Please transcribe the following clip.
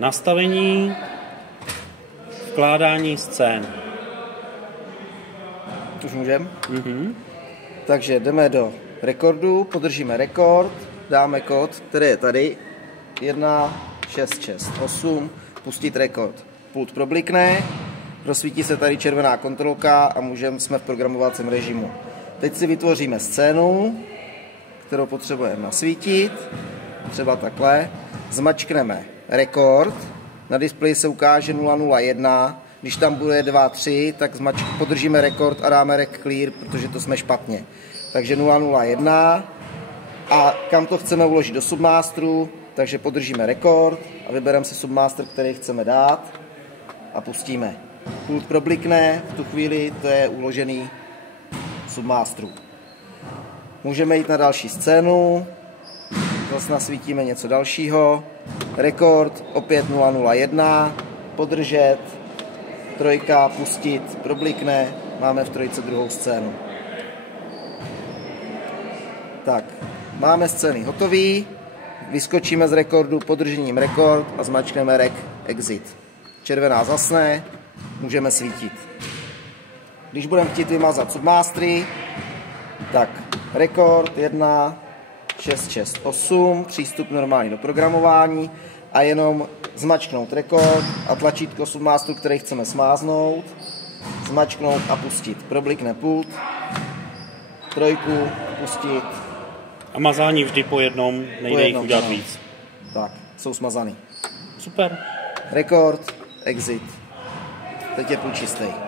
Nastavení, vkládání scén. Už můžeme? Takže jdeme do rekordu, podržíme rekord, dáme kód, který je tady, 1668, pustit rekord. Pult problikne, rozsvítí se tady červená kontrolka a jsme v programovacím režimu. Teď si vytvoříme scénu, kterou potřebujeme nasvítit, třeba takhle. Zmačkneme rekord, na displeji se ukáže 001, když tam bude 2.3, tak podržíme rekord a dáme rec clear, protože to jsme špatně. Takže 001 a kam to chceme uložit do submasteru, takže podržíme rekord a vybereme si submaster, který chceme dát a pustíme. Pult problikne, v tu chvíli to je uložený submasteru. Můžeme jít na další scénu, zase nasvítíme něco dalšího, rekord, opět 001, podržet, trojka, pustit, problikne, máme v trojce druhou scénu. Tak, máme scény hotový, vyskočíme z rekordu podržením rekord a zmačkneme rec exit. Červená zasne, můžeme svítit. Když budeme chtít vymazat submastery, tak rekord 1668, přístup normální do programování a jenom zmačknout rekord a tlačítko submasteru, který chceme smáznout, zmačknout a pustit. Problikne pult, trojku, pustit. A mazání vždy po jednom, nejde jich udělat víc. Tak, jsou smazaný. Super. Rekord, exit. Teď je pult čistý.